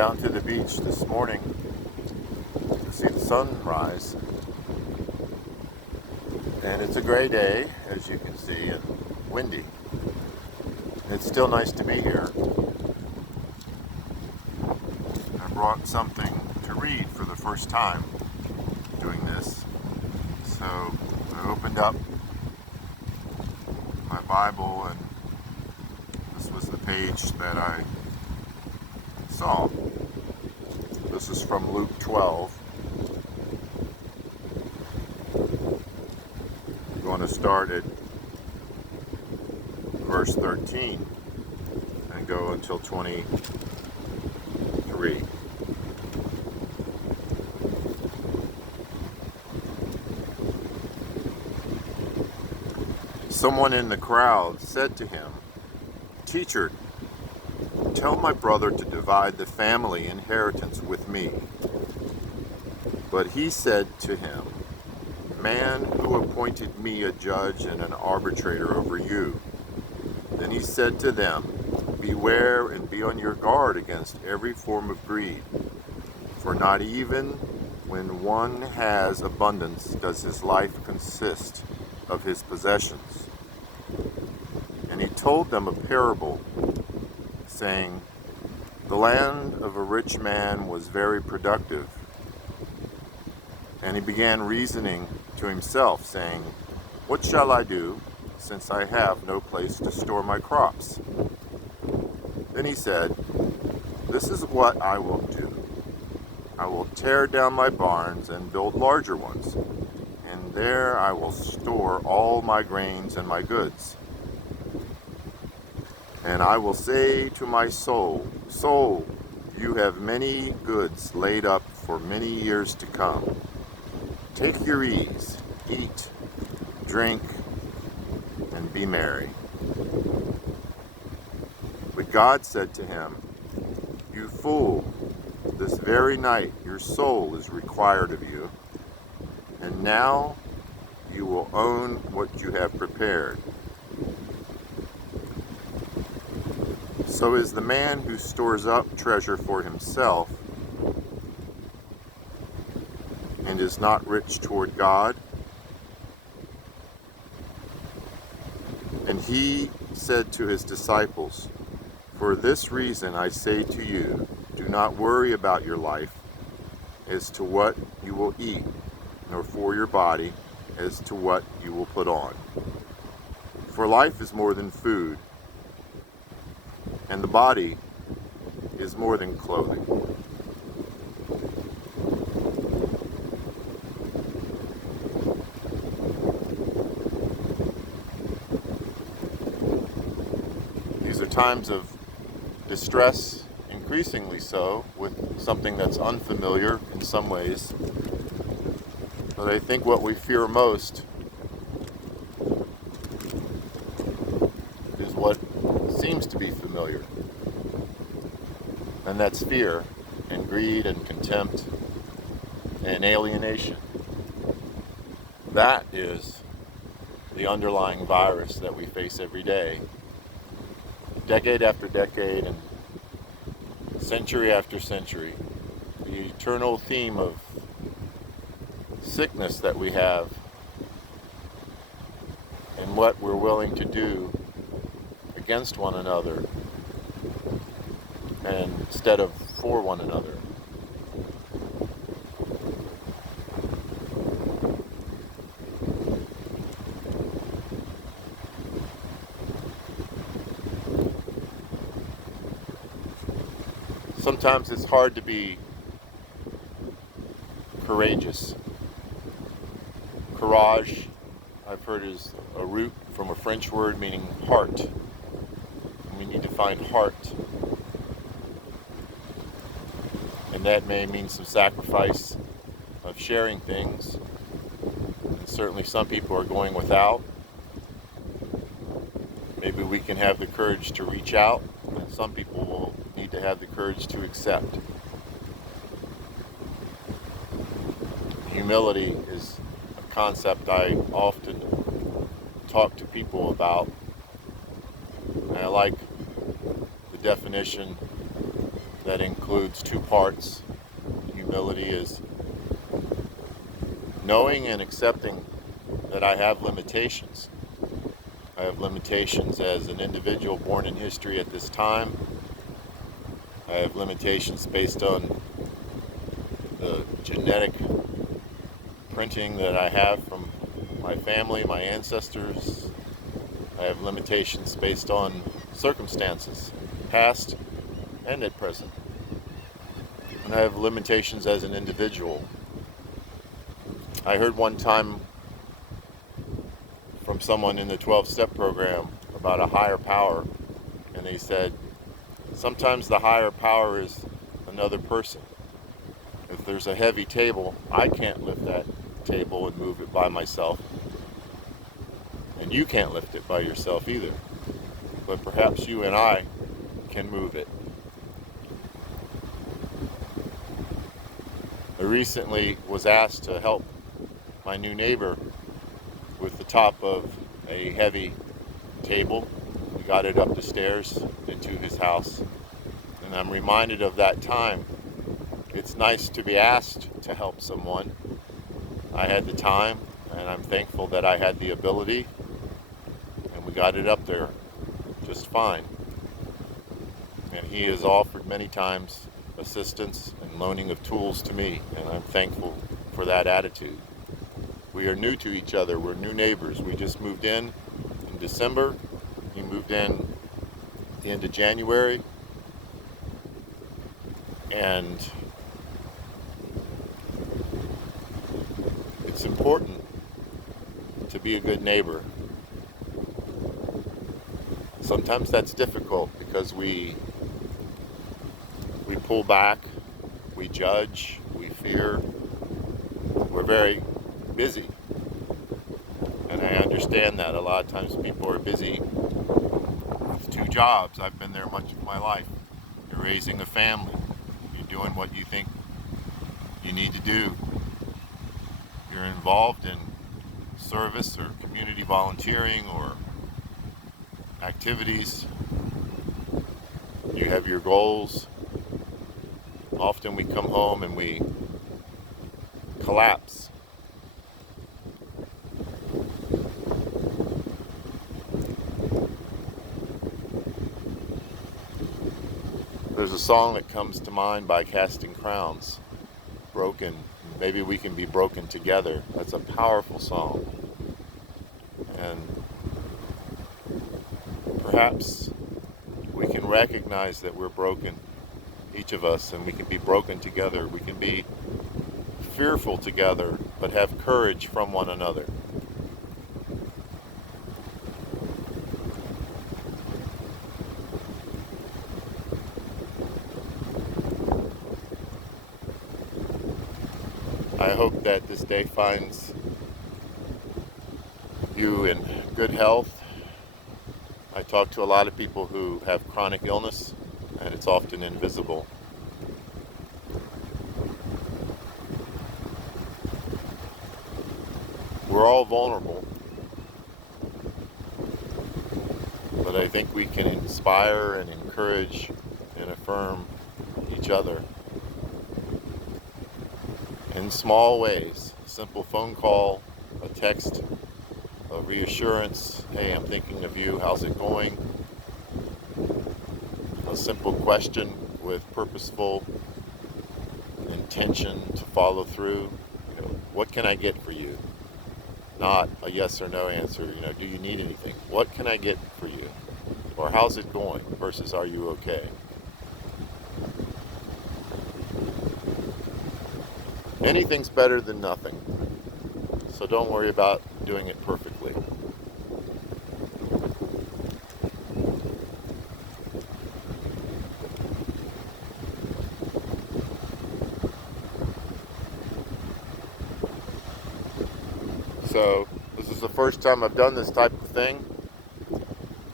down to the beach this morning to see the sunrise, and it's a gray day, as you can see, and windy. It's still nice to be here. I brought something to read for the first time doing this, so I opened up my Bible, and this was the page that I saw. This is from Luke 12. I'm going to start at verse 13 and go until 23. Someone in the crowd said to him, "Teacher, tell my brother to divide the family inheritance with me." But he said to him, "Man, who appointed me a judge and an arbitrator over you?" Then he said to them, "Beware and be on your guard against every form of greed, for not even when one has abundance does his life consist of his possessions." And he told them a parable, saying, "The land of a rich man was very productive. And he began reasoning to himself, saying, 'What shall I do, since I have no place to store my crops?' Then he said, 'This is what I will do. I will tear down my barns and build larger ones, and there I will store all my grains and my goods. And I will say to my soul, Soul, you have many goods laid up for many years to come. Take your ease, eat, drink, and be merry.' But God said to him, 'You fool, this very night your soul is required of you, and now you will own what you have prepared. So is the man who stores up treasure for himself and is not rich toward God.' And he said to his disciples, 'For this reason I say to you, do not worry about your life as to what you will eat, nor for your body as to what you will put on. For life is more than food, and the body is more than clothing.'" These are times of distress, increasingly so, with something that's unfamiliar in some ways. But I think what we fear most is what seems to be familiar. And that's fear and greed and contempt and alienation. That is the underlying virus that we face every day, decade after decade and century after century. The eternal theme of sickness that we have and what we're willing to do against one another and instead of for one another. Sometimes it's hard to be courageous. Courage, I've heard, is a root from a French word meaning heart. And we need to find heart. And that may mean some sacrifice of sharing things. And certainly some people are going without. Maybe we can have the courage to reach out, and some people will need to have the courage to accept. Humility is a concept I often talk to people about. And I like the definition that includes two parts. Humility is knowing and accepting that I have limitations. I have limitations as an individual born in history at this time. I have limitations based on the genetic printing that I have from my family, my ancestors. I have limitations based on circumstances, past and at present. And I have limitations as an individual. I heard one time from someone in the 12-step program about a higher power, and they said, sometimes the higher power is another person. If there's a heavy table, I can't lift that table and move it by myself. And you can't lift it by yourself either. But perhaps you and I can move it. I recently was asked to help my new neighbor with the top of a heavy table. We got it up the stairs into his house. And I'm reminded of that time. It's nice to be asked to help someone. I had the time, and I'm thankful that I had the ability, and we got it up there just fine. And he has offered many times assistance and loaning of tools to me, and I'm thankful for that attitude. We are new to each other. We're new neighbors. We just moved in December. He moved in the end of January. And it's important to be a good neighbor. Sometimes that's difficult because we pull back, we judge, we fear. We're very busy. And I understand that. A lot of times people are busy with two jobs. I've been there much of my life. You're raising a family. You're doing what you think you need to do. You're involved in service or community volunteering or activities. You have your goals. Often we come home and we collapse. There's a song that comes to mind by Casting Crowns, Broken. Maybe we can be broken together. That's a powerful song. And perhaps we can recognize that we're broken, each of us, and we can be broken together. We can be fearful together, but have courage from one another. I hope that this day finds you in good health. I talk to a lot of people who have chronic illness, and it's often invisible. We're all vulnerable, but I think we can inspire and encourage and affirm each other in small ways. A simple phone call, a text, a reassurance, hey, I'm thinking of you, how's it going? A simple question with purposeful intention to follow through. What can I get for you? Not a yes or no answer. Do you need anything? What can I get for you? Or how's it going versus are you okay? Anything's better than nothing. So don't worry about doing it perfectly. So this is the first time I've done this type of thing.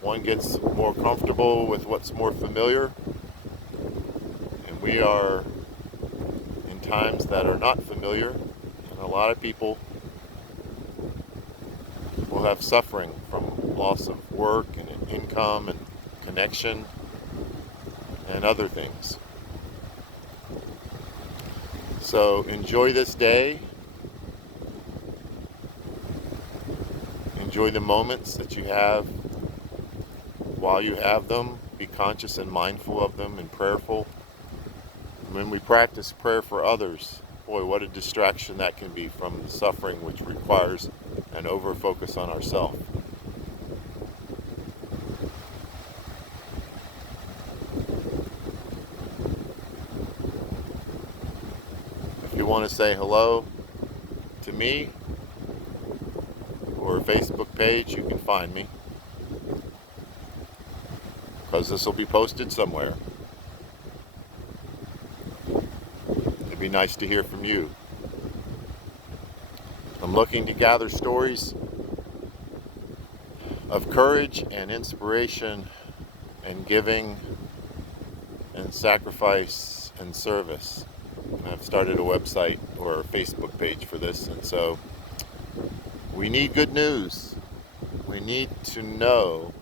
One gets more comfortable with what's more familiar. And we are in times that are not familiar. And a lot of people will have suffering from loss of work and income and connection and other things. So enjoy this day. Enjoy the moments that you have while you have them. Be conscious and mindful of them and prayerful. When we practice prayer for others, boy, what a distraction that can be from the suffering which requires an over-focus on ourselves. If you want to say hello to me or a Facebook page, you can find me, because this will be posted somewhere. It'd be nice to hear from you. I'm looking to gather stories of courage and inspiration and giving and sacrifice and service. And I've started a website or a Facebook page for this, and so we need good news. We need to know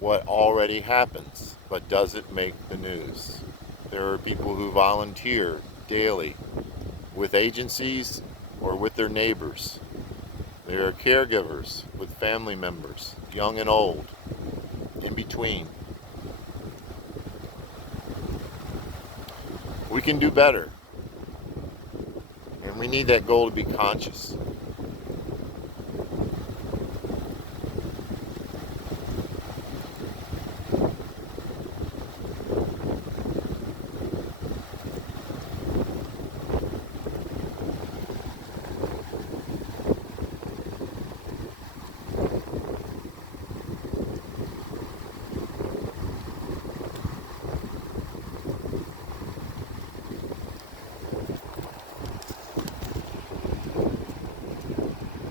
what already happens, but does it make the news? There are people who volunteer daily with agencies or with their neighbors. There are caregivers with family members, young and old, in between. We can do better, and we need that goal to be conscious.